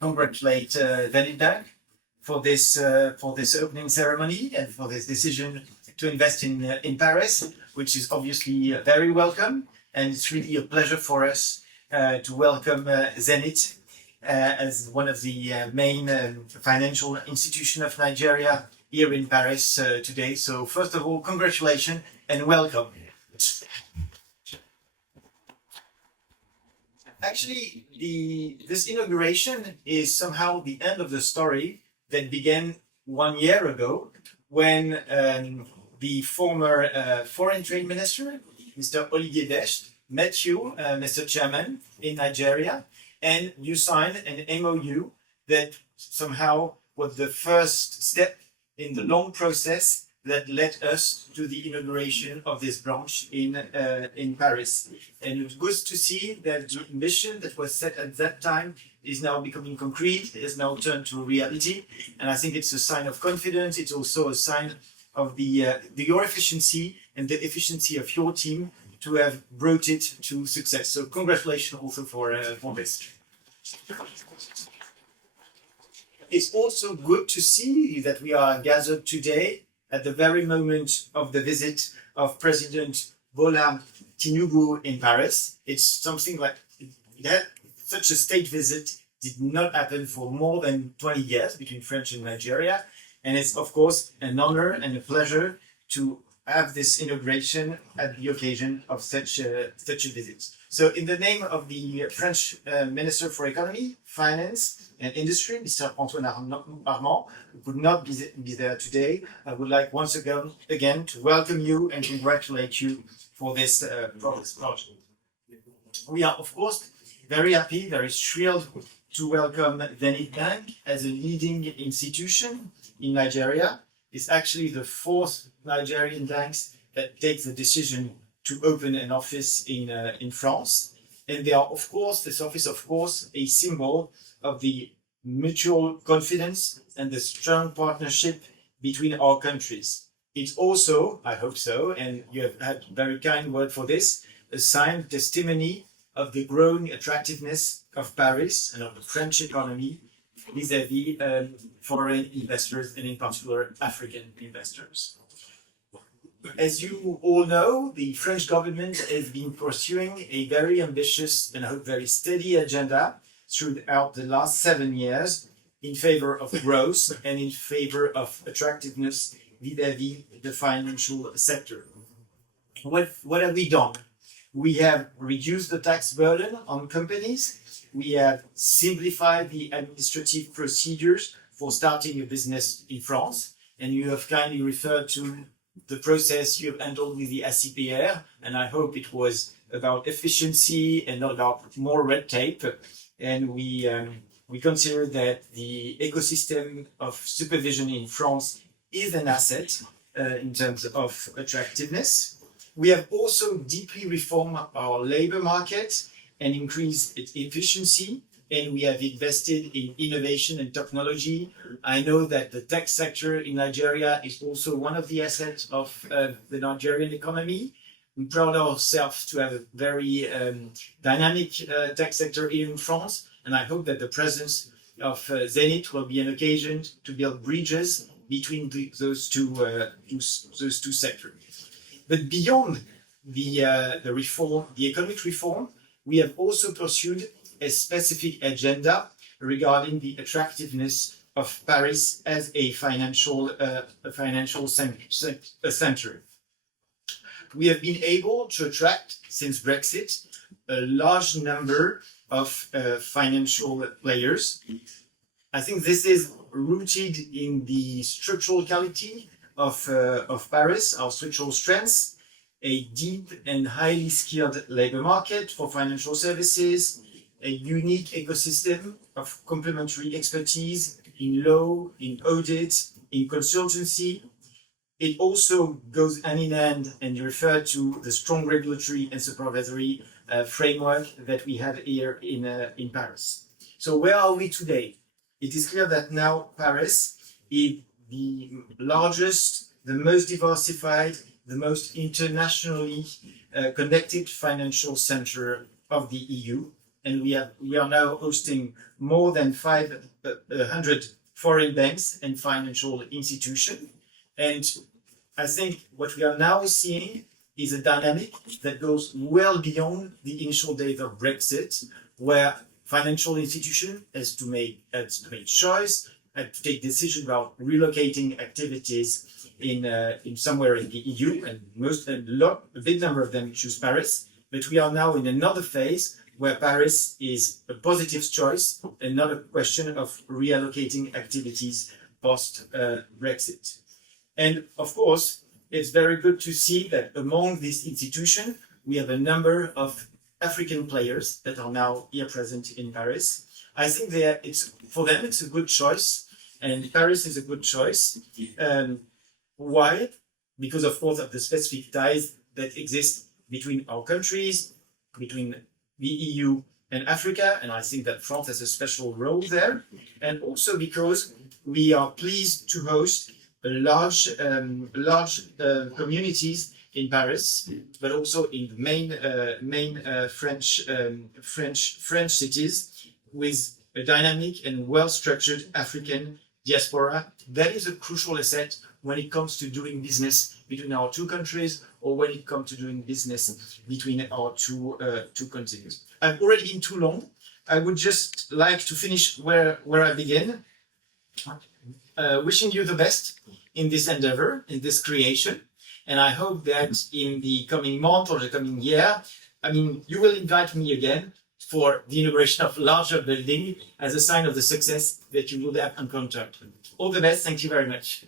congratulate Zenith Bank for this opening ceremony and for this decision to invest in Paris, which is obviously very welcome. And it's really a pleasure for us to welcome Zenith as one of the main financial institutions of Nigeria here in Paris today. So first of all, congratulations and welcome. Actually, this inauguration is somehow the end of the story that began 1 year ago when the former foreign trade minister, Mr. Olivier Desch, met you, Mr. Chairman, in Nigeria, and you signed an MOU that somehow was the first step in the long process that led us to the inauguration of this branch in Paris. And it's good to see that the ambition that was set at that time is now becoming concrete, is now turned to reality. And I think it's a sign of confidence. It's also a sign of your efficiency and the efficiency of your team to have brought it to success. So congratulations also for this. It's also good to see that we are gathered today at the very moment of the visit of President Bola Tinubu in Paris. It's something like that. Such a state visit did not happen for more than 20 years between France and Nigeria. And it's, of course, an honor and a pleasure to have this inauguration at the occasion of such a visit. So in the name of the French Minister for Economy, Finance and Industry, Mr. Antoine Armand, who could not be there today, I would like once again to welcome you and congratulate you for this project. We are, of course, very happy, very thrilled to welcome Zenith Bank as a leading institution in Nigeria. It's actually the fourth Nigerian banks that takes the decision to open an office in France. And they are, of course, this office, of course, a symbol of the mutual confidence and the strong partnership between our countries. It's also, I hope so, and you have had very kind word for this, a sign testimony of the growing attractiveness of Paris and of the French economy vis-à-vis foreign investors and in particular African investors. As you all know, the French government has been pursuing a very ambitious and I hope very steady agenda throughout the last 7 years in favor of growth and in favor of attractiveness vis-à-vis the financial sector. What have we done? We have reduced the tax burden on companies. We have simplified the administrative procedures for starting a business in France. And you have kindly referred to the process you have handled with the ACPR. And I hope it was about efficiency and not about more red tape. And we consider that the ecosystem of supervision in France is an asset in terms of attractiveness. We have also deeply reformed our labor market and increased its efficiency, and we have invested in innovation and technology. I know that the tech sector in Nigeria is also one of the assets of the Nigerian economy. We proud ourselves to have a very dynamic tech sector here in France, and I hope that the presence of Zenith will be an occasion to build bridges between those two sectors. But beyond the reform, the economic reform, we have also pursued a specific agenda regarding the attractiveness of Paris as a financial center. We have been able to attract, since Brexit, a large number of financial players. I think this is rooted in the structural quality of Paris, our structural strengths, a deep and highly skilled labor market for financial services, a unique ecosystem of complementary expertise in law, in audit, in consultancy. It also goes hand in hand and refer to the strong regulatory and supervisory framework that we have here in Paris. So where are we today? It is clear that now Paris is the largest, the most diversified, the most internationally connected financial center of the EU. and we are now hosting more than 500 foreign banks and financial institutions. And I think what we are now seeing is a dynamic that goes well beyond the initial days of Brexit, where financial institutions has to make choice, had to take decisions about relocating activities in somewhere in the EU, and a big number of them choose Paris. But we are now in another phase where Paris is a positive choice and not a question of reallocating activities post Brexit. And of course, it's very good to see that among these institutions, we have a number of African players that are now here present in Paris. I think for them, it's a good choice, and Paris is a good choice. Why? Because, of course, of the specific ties that exist between our countries, between the EU and Africa, and I think that France has a special role there, and also because we are pleased to host large communities in Paris, but also in the main French cities, with a dynamic and well-structured African diaspora. That is a crucial asset when it comes to doing business between our two countries, or when it comes to doing business between our two continents. I've already been too long. I would just like to finish where I began. Wishing you the best in this endeavor, in this creation. And I hope that in the coming month or the coming year, you will invite me again for the inauguration of larger building as a sign of the success that you would have encountered. All the best. Thank you very much.